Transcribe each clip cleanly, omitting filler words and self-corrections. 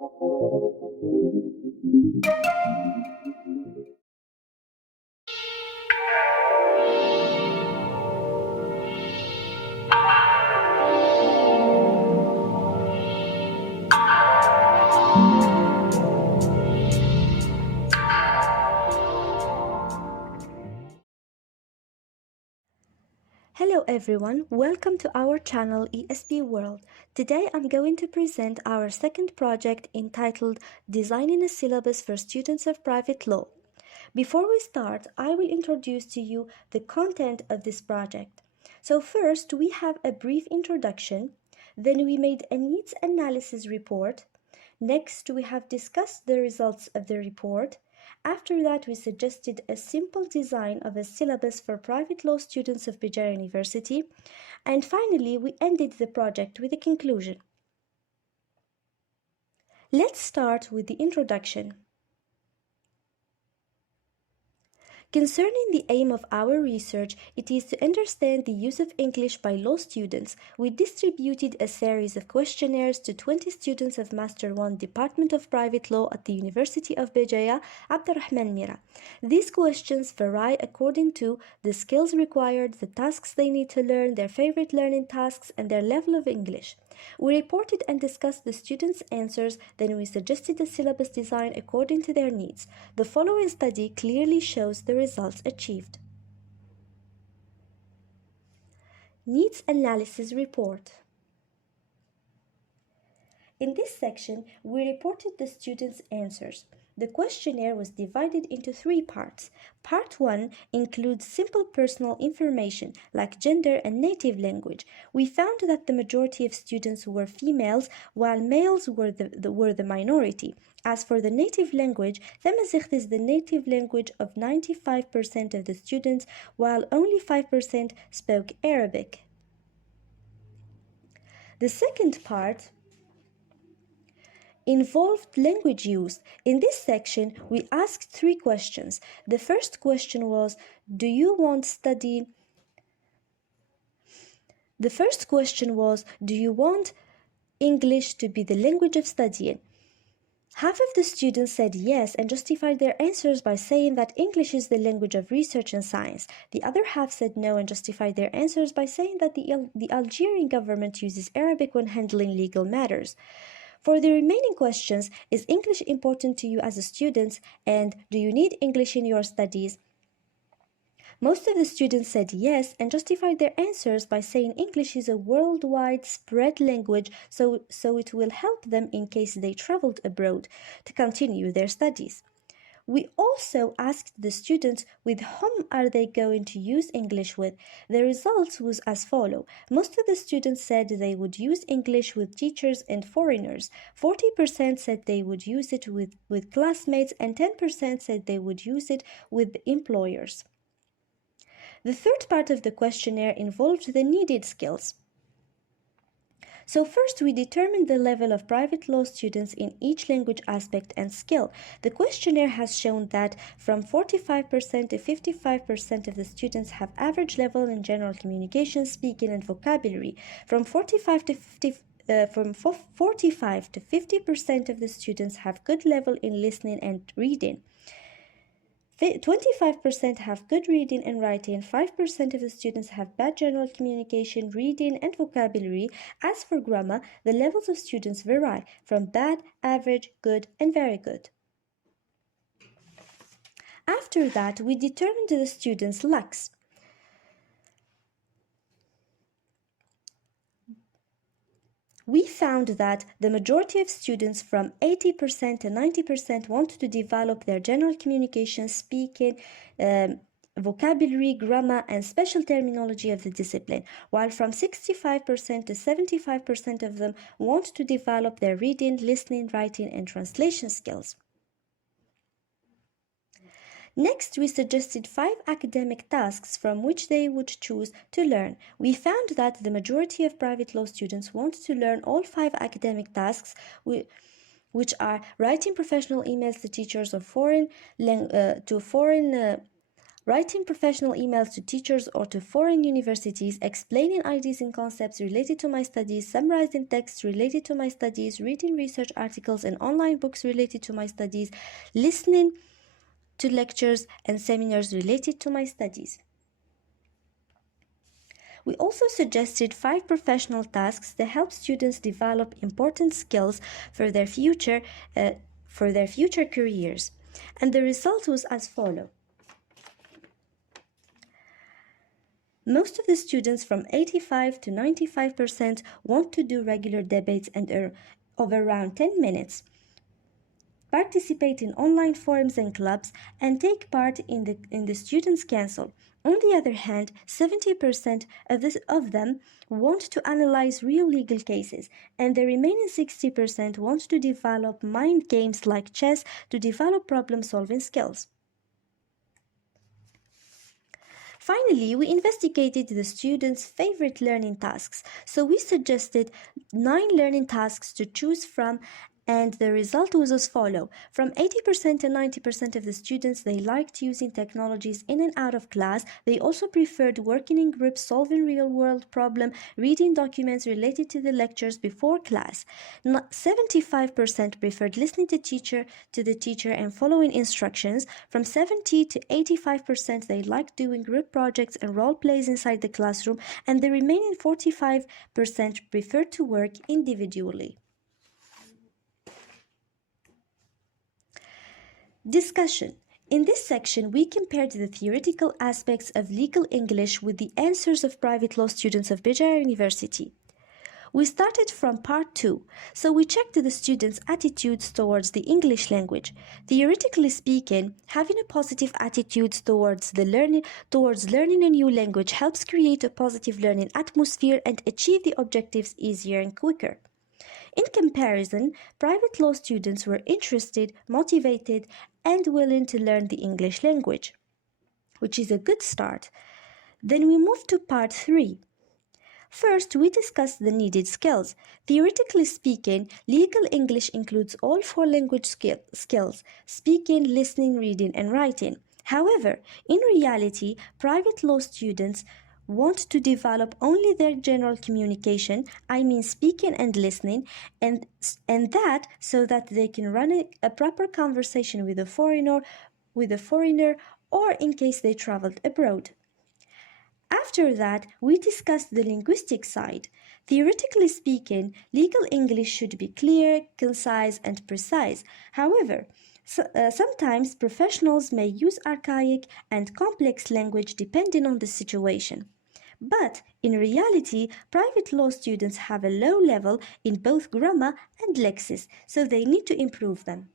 Hello everyone, welcome to our channel ESP World. Today I'm going to present our second project entitled Designing a Syllabus for Students of Private Law. Before we start, I will introduce to you the content of this project. So first we have a brief introduction, then we made a needs analysis report. Next we have discussed the results of the report. After that, we suggested a simple design of a syllabus for private law students of Bijaya University. And finally, we ended the project with a conclusion. Let's start with the introduction. Concerning the aim of our research, it is to understand the use of English by law students. We distributed a series of questionnaires to 20 students of Master 1 Department of Private Law at the University of Bijaya, Abdurrahman Mira. These questions vary according to the skills required, the tasks they need to learn, their favorite learning tasks, and their level of English. We reported and discussed the students' answers, then we suggested a syllabus design according to their needs. The following study clearly shows the results achieved. Needs Analysis Report. In this section, we reported the students' answers. The questionnaire was divided into 3 parts. Part 1 includes simple personal information like gender and native language. We found that the majority of students were females, while males were the minority. As for the native language, Tamazight is the native language of 95% of the students, while only 5% spoke Arabic. The second part involved language use. In this section, we asked 3 questions. The first question was, do you want English to be the language of studying? Half of the students said yes and justified their answers by saying that English is the language of research and science. The other half said no and justified their answers by saying that the Algerian government uses Arabic when handling legal matters. For the remaining questions, is English important to you as a student, and do you need English in your studies? Most of the students said yes and justified their answers by saying English is a worldwide spread language, so it will help them in case they traveled abroad to continue their studies. We also asked the students with whom are they going to use English with. The results was as follows. Most of the students said they would use English with teachers and foreigners. 40% said they would use it with classmates, and 10% said they would use it with employers. The third part of the questionnaire involved the needed skills. So first, we determined the level of private law students in each language aspect and skill. The questionnaire has shown that from 45% to 55% of the students have average level in general communication, speaking, and vocabulary. From 45 to 50% of the students have good level in listening and reading. 25% have good reading and writing, 5% of the students have bad general communication, reading, and vocabulary. As for grammar, the levels of students vary from bad, average, good, and very good. After that, we determined the students' lacks. We found that the majority of students, from 80% to 90%, want to develop their general communication, speaking, vocabulary, grammar, and special terminology of the discipline, while from 65% to 75% of them want to develop their reading, listening, writing, and translation skills. Next, we suggested 5 academic tasks from which they would choose to learn. We found that the majority of private law students want to learn all 5 academic tasks, which are writing professional emails to teachers of foreign writing professional emails to teachers or to foreign universities, explaining ideas and concepts related to my studies, summarizing texts related to my studies, reading research articles and online books related to my studies, listening to lectures and seminars related to my studies. We also suggested 5 professional tasks that help students develop important skills for their future careers. And the result was as follows. Most of the students, from 85 to 95%, want to do regular debates of around 10 minutes, participate in online forums and clubs, and take part in the Students' Council. On the other hand, 70% of them want to analyze real legal cases, and the remaining 60% want to develop mind games like chess to develop problem-solving skills. Finally, we investigated the students' favorite learning tasks, so we suggested 9 learning tasks to choose from, and the result was as follows. From 80% to 90% of the students, they liked using technologies in and out of class. They also preferred working in groups, solving real-world problems, reading documents related to the lectures before class. 75% preferred listening to the teacher and following instructions. From 70 to 85%, they liked doing group projects and role plays inside the classroom, and the remaining 45% preferred to work individually. Discussion. In this section, we compared the theoretical aspects of legal English with the answers of private law students of Bijaya University. We started from part 2, so we checked the students' attitudes towards the English language. Theoretically speaking, having a positive attitude towards learning a new language helps create a positive learning atmosphere and achieve the objectives easier and quicker. In comparison, private law students were interested, motivated, and willing to learn the English language, which is a good start. Then we move to part 3. First, we discussed the needed skills. Theoretically speaking, legal English includes all 4 language skills: speaking, listening, reading, and writing. However, in reality, private law students want to develop only their general communication, I mean speaking and listening, and that so that they can run a proper conversation with a foreigner, or in case they traveled abroad. After that, we discussed the linguistic side. Theoretically speaking, legal English should be clear, concise, and precise. However, sometimes professionals may use archaic and complex language depending on the situation. But in reality, private law students have a low level in both grammar and lexis, so they need to improve them.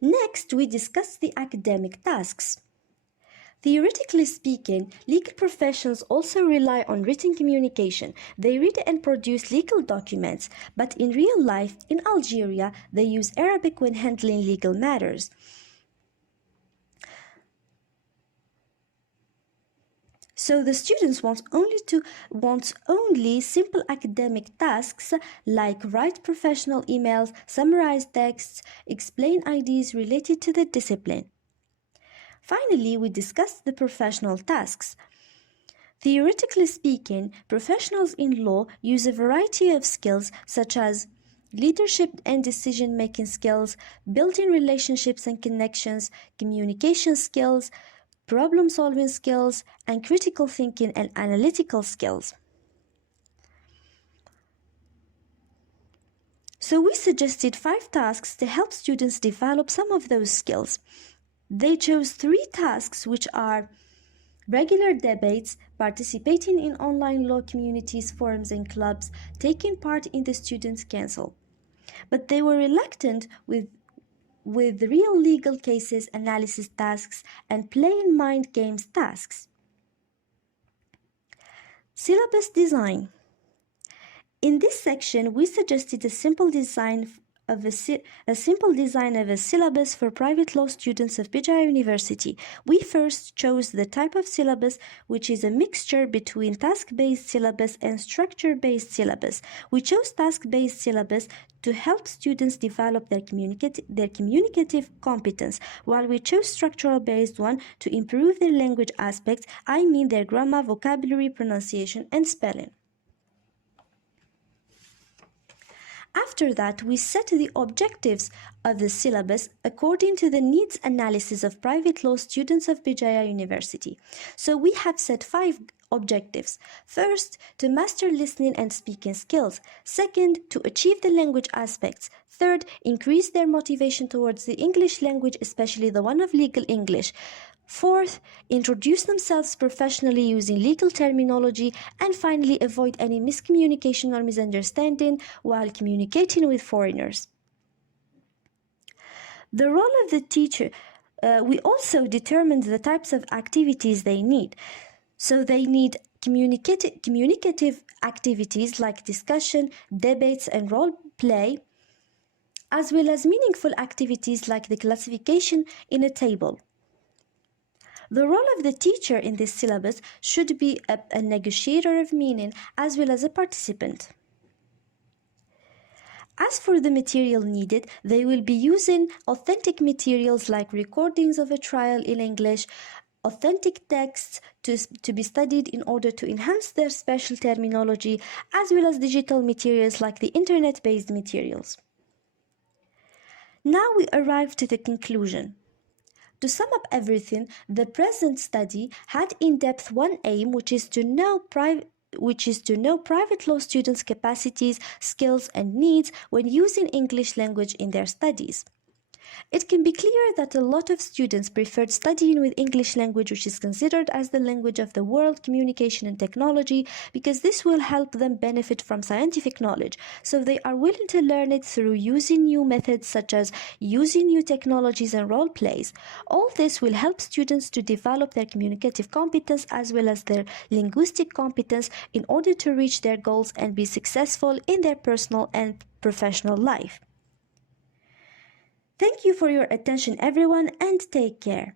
Next, we discuss the academic tasks. Theoretically speaking, legal professions also rely on written communication. They read and produce legal documents, but in real life, in Algeria, they use Arabic when handling legal matters. So the students want only simple academic tasks like write professional emails, summarize texts, explain ideas related to the discipline. Finally, we discussed the professional tasks. Theoretically speaking, professionals in law use a variety of skills such as leadership and decision-making skills, building relationships and connections, communication skills, problem-solving skills, and critical thinking and analytical skills. So we suggested 5 tasks to help students develop some of those skills. They chose 3 tasks, which are regular debates, participating in online law communities, forums, and clubs, taking part in the Students' Council. But they were reluctant with real legal cases analysis tasks and playing mind games tasks. Syllabus design. In this section, we suggested a simple design of a simple design of a syllabus for private law students of Bijaya University. We first chose the type of syllabus which is a mixture between task-based syllabus and structure-based syllabus. We chose task-based syllabus to help students develop their communicative competence, while we chose structural-based one to improve their language aspects, I mean their grammar, vocabulary, pronunciation, and spelling. After that, we set the objectives of the syllabus according to the needs analysis of private law students of Bijaya University. So we have set 5 objectives. First, to master listening and speaking skills. Second, to achieve the language aspects. Third, increase their motivation towards the English language, especially the one of legal English. Fourth, introduce themselves professionally using legal terminology. And finally, avoid any miscommunication or misunderstanding while communicating with foreigners. The role of the teacher, we also determined the types of activities they need. So they need communicative activities like discussion, debates, and role play, as well as meaningful activities like the classification in a table. The role of the teacher in this syllabus should be a negotiator of meaning as well as a participant. As for the material needed, they will be using authentic materials like recordings of a trial in English, authentic texts to be studied in order to enhance their special terminology, as well as digital materials like the internet-based materials. Now we arrive to the conclusion. To sum up everything, the present study had in depth one aim, which is to know private law students' capacities, skills, and needs when using English language in their studies. It can be clear that a lot of students preferred studying with English language, which is considered as the language of the world, communication, and technology, because this will help them benefit from scientific knowledge. So they are willing to learn it through using new methods such as using new technologies and role plays. All this will help students to develop their communicative competence as well as their linguistic competence in order to reach their goals and be successful in their personal and professional life. Thank you for your attention, everyone, and take care.